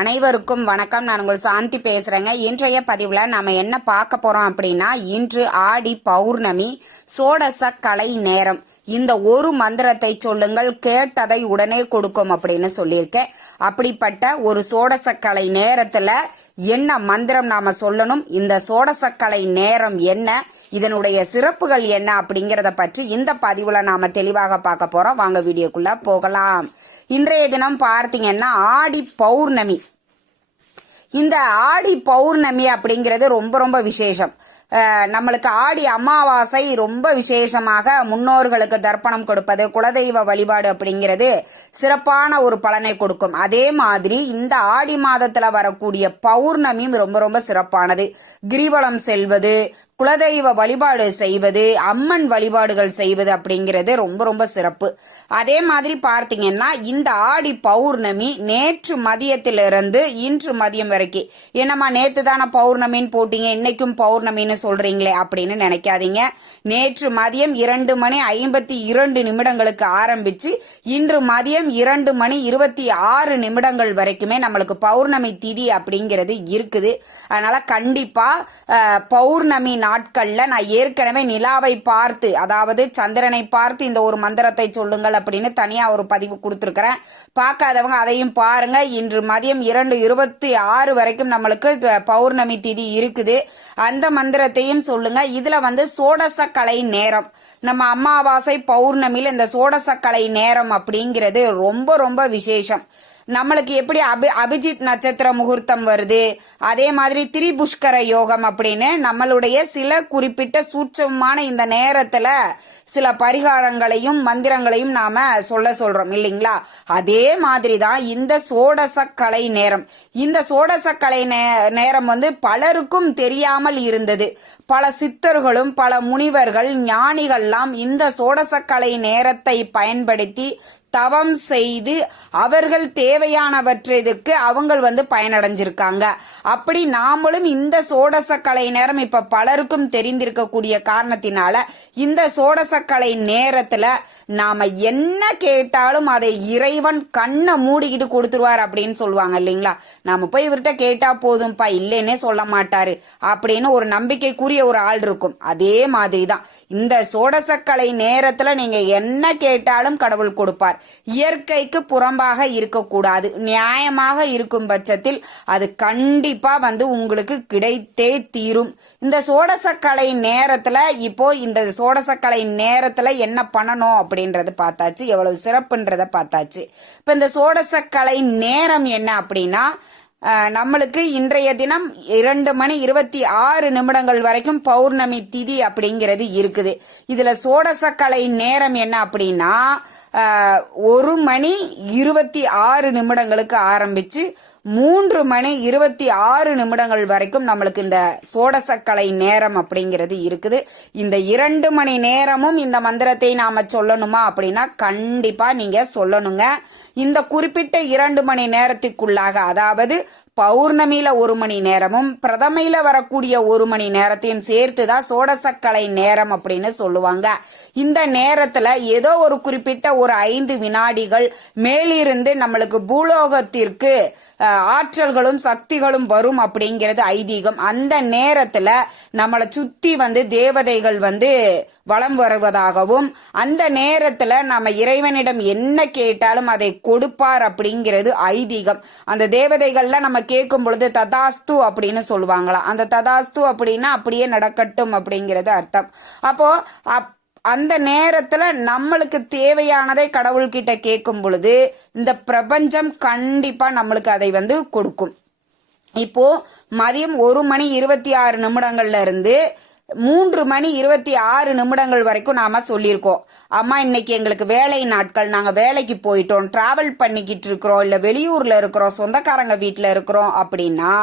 அனைவருக்கும் வணக்கம். நான் உங்கள் சாந்தி பேசுகிறேங்க இன்றைய பதிவில் நாம் என்ன பார்க்க போகிறோம் அப்படின்னா இன்று ஆடி பௌர்ணமி சோடச கலை நேரம். இந்த ஒரு மந்திரத்தை சொல்லுங்கள் கேட்டதை உடனே கொடுக்கும் அப்படின்னு சொல்லியிருக்கேன். அப்படிப்பட்ட ஒரு சோடச கலை நேரத்தில் என்ன மந்திரம் நாம் சொல்லணும் இந்த சோடச கலை நேரம் என்ன இதனுடைய சிறப்புகள் என்ன அப்படிங்கிறத பற்றி இந்த பதிவில் நாம் தெளிவாக பார்க்க போகிறோம் வாங்க வீடியோக்குள்ளே போகலாம். இன்றைய தினம் பார்த்தீங்கன்னா ஆடி பௌர்ணமி. இந்த ஆடி பௌர்ணமி அப்படிங்கிறது ரொம்ப ரொம்ப விசேஷம். நம்மளுக்கு ஆடி அமாவாசை ரொம்ப விசேஷமாக முன்னோர்களுக்கு தர்ப்பணம் கொடுப்பது குலதெய்வ வழிபாடு அப்படிங்கிறது சிறப்பான ஒரு பலனை கொடுக்கும். அதே மாதிரி இந்த ஆடி மாதத்தில் வரக்கூடிய பௌர்ணமியும் ரொம்ப ரொம்ப சிறப்பானது. கிரிவலம் செல்வது குலதெய்வ வழிபாடு செய்வது அம்மன் வழிபாடுகள் செய்வது அப்படிங்கிறது ரொம்ப ரொம்ப சிறப்பு. அதே மாதிரி பார்த்தீங்கன்னா இந்த ஆடி பௌர்ணமி நேற்று மதியத்திலிருந்து இன்று மதியம் வரைக்கும் என்னம்மா நேற்று தானே பௌர்ணமின்னு போட்டீங்க இன்னைக்கும் பௌர்ணமின்னு சொல்றீங்களே அப்படின்னு நினைக்காதீங்க. நேற்று மதியம் இரண்டு மணி ஐம்பத்தி இரண்டு நிமிடங்களுக்கு ஆரம்பிச்சு இன்று மதியம் இரண்டு மணி இருபத்தி ஆறு நிமிடங்கள் வரைக்குமே நம்மளுக்கு பௌர்ணமி திதி அப்படிங்கிறது இருக்குது. அதனால கண்டிப்பா பௌர்ணமி நாட்கள்ல நான் ஏற்கனவே நிலாவை பார்த்து அதாவது சந்திரனை பார்த்து இந்த ஒரு மந்திரத்தை சொல்லுங்கள் அப்படின்னு தனியா ஒரு பதிவு கொடுத்துருக்கிறேன். பார்க்காதவங்க அதையும் பாருங்க. இன்று மதியம் இரண்டு இருபத்தி ஆறு வரைக்கும் நம்மளுக்கு பௌர்ணமி திதி இருக்குது. அந்த மந்திரத்தையும் சொல்லுங்க. இதுல வந்து சோடச கலை நேரம். நம்ம அமாவாசை பௌர்ணமியில் இந்த சோடச கலை நேரம் அப்படிங்கிறது ரொம்ப ரொம்ப விசேஷம். நம்மளுக்கு எப்படி அபி அபிஜித் நட்சத்திர முகூர்த்தம் வருது? அதே மாதிரி திரிபுஷ்கர யோகம் அப்படின்னு நம்மளுடைய சில குறிப்பிட்ட சூட்சமான இந்த நேரத்துல சில பரிகாரங்களையும் மந்திரங்களையும் நாம சொல்ல சொல்றோம் இல்லைங்களா? அதே மாதிரி தான் இந்த சோடச கலை நேரம். இந்த சோடச கலை நே- நேரம் வந்து பலருக்கும் தெரியாமல் இருந்தது. பல சித்தர்களும் பல முனிவர்கள் ஞானிகள்லாம் இந்த சோடச கலை நேரத்தை பயன்படுத்தி தவம் செய்து அவர்கள் தேவையானவற்றிற்கு அவங்க வந்து பயனடைஞ்சிருக்காங்க. அப்படி நாமளும் இந்த சோடச கலை நேரம் இப்ப பலருக்கும் தெரிந்திருக்கக்கூடிய காரணத்தினால இந்த சோடச கலை நேரத்துல நாம என்ன கேட்டாலும் அதை இறைவன் கண்ணை மூடிக்கிட்டு கொடுத்துருவார் அப்படின்னு சொல்லுவாங்க இல்லைங்களா? நாம போய் இவர்கிட்ட கேட்டா போதும்ப்பா இல்லைன்னே சொல்ல மாட்டாரு அப்படின்னு ஒரு நம்பிக்கைக்குரிய ஒரு ஆள் இருக்கும். அதே மாதிரி தான் இந்த சோடசக்கலை நேரத்துல நீங்க என்ன கேட்டாலும் கடவுள் கொடுப்பார். இயற்கைக்கு புறம்பாக இருக்கக்கூடாது. நியாயமாக இருக்கும் பட்சத்தில் அது கண்டிப்பா வந்து உங்களுக்கு கிடைத்தே தீரும். இந்த சோடசக்கலை நேரத்துல இப்போ இந்த சோடசக்கலை நேரத்துல என்ன பண்ணணும் அப்படின்றது பார்த்தாச்சு. எவ்வளவு சிறப்புன்றத பார்த்தாச்சு. இப்ப இந்த சோடசக்கலை நேரம் என்ன அப்படின்னா நம்மளுக்கு இன்றைய தினம் இரண்டு மணி இருபத்தி ஆறு நிமிடங்கள் வரைக்கும் பௌர்ணமி திதி அப்படிங்கிறது இருக்குது. இதுல சோடசக்கலை நேரம் என்ன அப்படின்னா ஒரு மணி இருபத்தி ஆறு நிமிடங்களுக்கு ஆரம்பித்து மூன்று மணி இருபத்தி ஆறு நிமிடங்கள் வரைக்கும் நம்மளுக்கு இந்த சோடசக்கலை நேரம் அப்படிங்கிறது இருக்குது. இந்த இரண்டு மணி நேரமும் இந்த மந்திரத்தை நாம சொல்லணுமா அப்படின்னா கண்டிப்பா நீங்க சொல்லணுங்க. இந்த குறிப்பிட்ட இரண்டு மணி நேரத்துக்குள்ளாக அதாவது பௌர்ணமியில ஒரு மணி நேரமும் பிரதமையில வரக்கூடிய ஒரு மணி நேரத்தையும் சேர்த்து தான் சோடசக்கலை நேரம் அப்படின்னு சொல்லுவாங்க. இந்த நேரத்துல ஏதோ ஒரு குறிப்பிட்ட ஒரு ஐந்து வினாடிகள் மேலிருந்து நம்மளுக்கு பூலோகத்திற்கு ஆற்றல்களும் சக்திகளும் வரும் அப்படிங்கிறது ஐதீகம். அந்த நேரத்துல நம்மளை சுத்தி வந்து தேவதைகள் வந்து வலம் வருவதாகவும் அந்த நேரத்துல நம்ம இறைவனிடம் என்ன கேட்டாலும் அதை கொடுப்பார் அப்படிங்கிறது ஐதீகம். அந்த தேவதைகள்ல நம்ம கேட்கும் பொழுது ததாஸ்து அப்படின்னு சொல்லுவாங்களாம். அந்த ததாஸ்து அப்படின்னா அப்படியே நடக்கட்டும் அப்படிங்கிறது அர்த்தம். அப்போ அப் அந்த நேரத்துல நம்மளுக்கு தேவையானதை கடவுள்கிட்ட கேட்கும் பொழுது இந்த பிரபஞ்சம் கண்டிப்பா நம்மளுக்கு அதை வந்து கொடுக்கும். இப்போ மதியம் ஒரு மணி இருபத்தி ஆறு நிமிடங்கள்ல இருந்து மூன்று மணி இருபத்தி ஆறு நிமிடங்கள் வரைக்கும் நாம சொல்லியிருக்கோம். அம்மா இன்னைக்கு எங்களுக்கு வேலை நாட்கள். நாங்க வேலைக்கு போயிட்டோம். டிராவல் பண்ணிக்கிட்டு இருக்கிறோம். இல்ல வெளியூர்ல இருக்கிறோம். சொந்தக்காரங்க வீட்டுல இருக்கிறோம் அப்படின்னா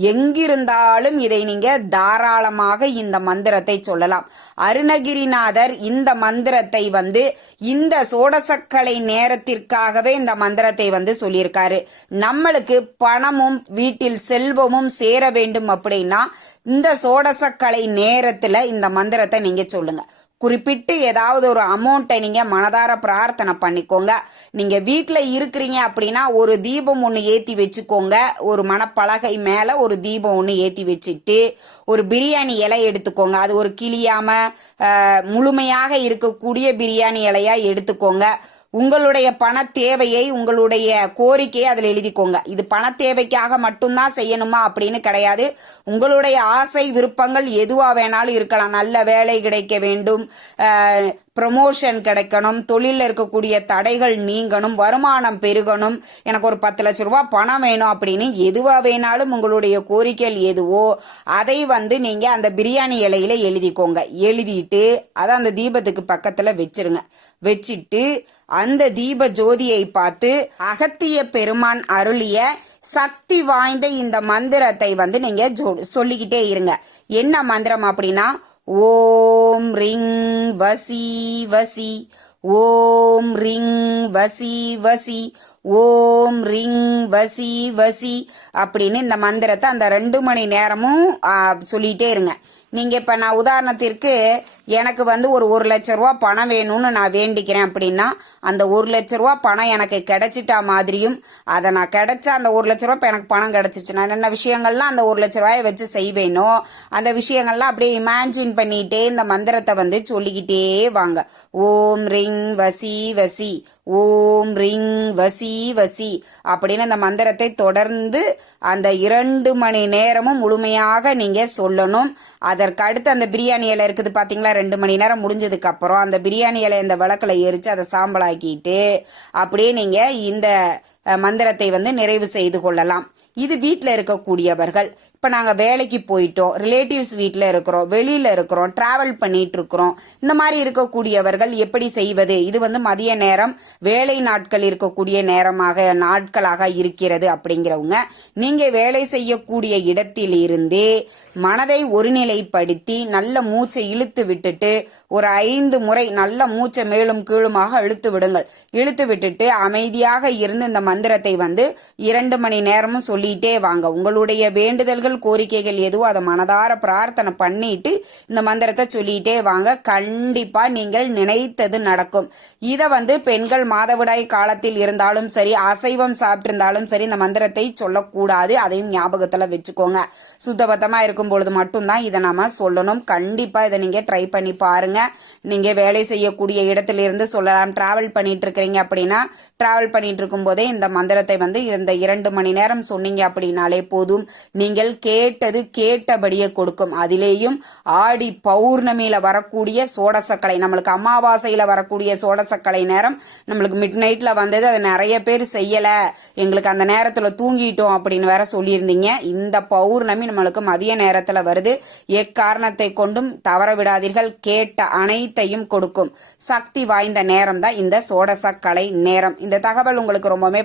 எங்கிருந்தாலும் இதை நீங்க தாராளமாக இந்த மந்திரத்தை சொல்லலாம். அருணகிரிநாதர் இந்த மந்திரத்தை வந்து இந்த சோடசக்கலை நேரத்திற்காகவே இந்த மந்திரத்தை வந்து சொல்லியிருக்காரு. நம்மளுக்கு பணமும் வீட்டில் செல்வமும் சேர வேண்டும் அப்படின்னா இந்த சோடசக்கலை நேரத்தில் இந்த மந்திரத்தை நீங்கள் சொல்லுங்கள் குறிப்பிட்டு ஏதாவது ஒரு அமௌண்ட்டை நீங்கள் மனதார பிரார்த்தனை பண்ணிக்கோங்க. நீங்கள் வீட்டில் இருக்கிறீங்க அப்படின்னா ஒரு தீபம் ஒன்று ஏற்றி வச்சுக்கோங்க. ஒரு மணப்பலகை மேலே ஒரு தீபம் ஒன்று ஏற்றி வச்சுட்டு ஒரு பிரியாணி இலை எடுத்துக்கோங்க. அது ஒரு கிளியாமல் முழுமையாக இருக்கக்கூடிய பிரியாணி இலையாக எடுத்துக்கோங்க. உங்களுடைய பண தேவையை உங்களுடைய கோரிக்கையை அதில் எழுதிக்கோங்க. இது பண தேவைக்காக மட்டும்தான் செய்யணுமா? அப்படின்னு கிடையாது. உங்களுடைய ஆசை விருப்பங்கள் எதுவாக வேணாலும் இருக்கலாம். நல்ல வேலை கிடைக்க வேண்டும். ப்ரமோஷன் கிடைக்கணும். தொழிலில் இருக்கக்கூடிய தடைகள் நீங்கணும். வருமானம் பெருகணும். எனக்கு ஒரு பத்து லட்ச ரூபா பணம் வேணும் அப்படின்னு எதுவாக வேணாலும் உங்களுடைய கோரிக்கைகள் எதுவோ அதை வந்து நீங்கள் அந்த பிரியாணி இலையில எழுதிக்கோங்க. எழுதிட்டு அதை அந்த தீபத்துக்கு பக்கத்தில் வச்சிருங்க. வச்சுட்டு அந்த தீப ஜோதியை பார்த்து அகத்திய பெருமான் அருளிய சக்தி வாய்ந்த இந்த மந்திரத்தை வந்து நீங்க சொல்லிக்கிட்டே இருங்க. என்ன மந்திரம் அப்படின்னா ஓம் ரிங் வசி வசி ஓம் ரிங் வசி வசி ஓம் ரிங் வசி வசி அப்படின்னு இந்த மந்திரத்தை அந்த ரெண்டு மணி நேரமும் சொல்லிகிட்டே சொல்லிட்டே இருங்க. நீங்க இப்ப நான் உதாரணத்திற்கு எனக்கு வந்து ஒரு ஒரு லட்ச ரூபா பணம் வேணும்னு நான் வேண்டிக்கிறேன் அப்படின்னா அந்த ஒரு லட்ச ரூபா பணம் எனக்கு கிடைச்சிட்டா மாதிரியும் அதை நான் கிடைச்ச அந்த ஒரு லட்ச ரூபா எனக்கு பணம் கிடைச்சிச்சு நான் என்ன விஷயங்கள்லாம் அந்த ஒரு லட்ச ரூபாயை வச்சு செய்வேனோ அந்த விஷயங்கள்லாம் அப்படியே இமேஜின் பண்ணிட்டே இந்த மந்திரத்தை வந்து சொல்லிக்கிட்டே வாங்க. ஓம் ரிங் வசி வசி ஓம் ரிங் வசி வசி. அப்படின்னு அந்த மந்திரத்தை தொடர்ந்து அந்த இரண்டு மணி நேரமும் முழுமையாக நீங்க சொல்லணும். அதற்கு அடுத்து அந்த பிரியாணி இலை இருக்குது பாத்தீங்களா? ரெண்டு மணி நேரம் முடிஞ்சதுக்கு அப்புறம் அந்த பிரியாணி இலை இந்த விளக்கில் எரிச்சு அதை சாம்பலாக்கிட்டு அப்படியே நீங்க இந்த மந்திரத்தை வந்து நிறைவு செய்து கொள்ளலாம். இது வீட்டில் இருக்கக்கூடியவர்கள். இப்போ நாங்கள் வேலைக்கு போயிட்டோம். ரிலேட்டிவ்ஸ் வீட்டில் இருக்கிறோம். வெளியில் இருக்கிறோம். ட்ராவல் பண்ணிட்டு இருக்கிறோம். இந்த மாதிரி இருக்கக்கூடியவர்கள் எப்படி செய்வது? இது வந்து மதிய நேரம் வேலை நாட்கள் இருக்கக்கூடிய நேரமாக நாட்களாக இருக்கிறது அப்படிங்கிறவங்க நீங்கள் வேலை செய்யக்கூடிய இடத்தில் இருந்தே மனதை ஒருநிலைப்படுத்தி நல்ல மூச்சை இழுத்து விட்டுட்டு ஒரு ஐந்து முறை நல்ல மூச்சை மேலும் கீழுமாக இழுத்து விடுங்கள். இழுத்து விட்டுட்டு அமைதியாக இருந்து இந்த மந்திரத்தை வந்து இரண்டு மணி நேரமும் சொல்லிட்டே வாங்க. உங்களுடைய வேண்டுதல்கள் கோரிக்கைகள் எதுவோ அதை மனதார பிரார்த்தனை பண்ணிட்டு இந்த மந்திரத்தை சொல்லிட்டே வாங்க. கண்டிப்பா நீங்கள் நினைத்தது நடக்கும். இதை வந்து பெண்கள் மாதவிடாய் காலத்தில் இருந்தாலும் சரி அசைவம் சாப்பிட்டிருந்தாலும் சரி இந்த மந்திரத்தை சொல்லக்கூடாது. அதையும் ஞாபகத்துல வச்சுக்கோங்க. சுத்தபத்தமா இருக்கும் பொழுது மட்டும்தான் இதை நாம சொல்லணும். கண்டிப்பா இதை நீங்க ட்ரை பண்ணி பாருங்க. நீங்க வேலை செய்யக்கூடிய இடத்துல இருந்து சொல்லலாம். டிராவல் பண்ணிட்டு இருக்கிறீங்க அப்படின்னா டிராவல் பண்ணிட்டு இருக்கும் போதே இந்த இந்த மந்திரத்தை வந்து இந்த இரண்டு மணி நேரம் சொன்னீங்க அப்படின்னாலே போதும். நீங்கள் கேட்டது கேட்டபடியே கொடுக்கும். அதிலேயும் ஆடி பௌர்ணமியில வரக்கூடிய சோடசக்கலை நம்மளுக்கு அமாவாசையில வரக்கூடிய சோடசக்கலை நேரம் நம்மளுக்கு மிட் நைட்ல வந்தது அது நிறைய பேர் செய்யல. எங்களுக்கு அந்த நேரத்துல தூங்கிட்டோம் அப்படின்னு வேற சொல்லியிருந்தீங்க. இந்த பௌர்ணமி நம்மளுக்கு மதிய நேரத்துல வருது. எக்காரணத்தை கொண்டும் தவற விடாதீர்கள். கேட்ட அனைத்தையும் கொடுக்கும். சக்தி வாய்ந்த நேரம் தான் இந்த சோடசக்கலை நேரம். இந்த தகவல் உங்களுக்கு ரொம்பவே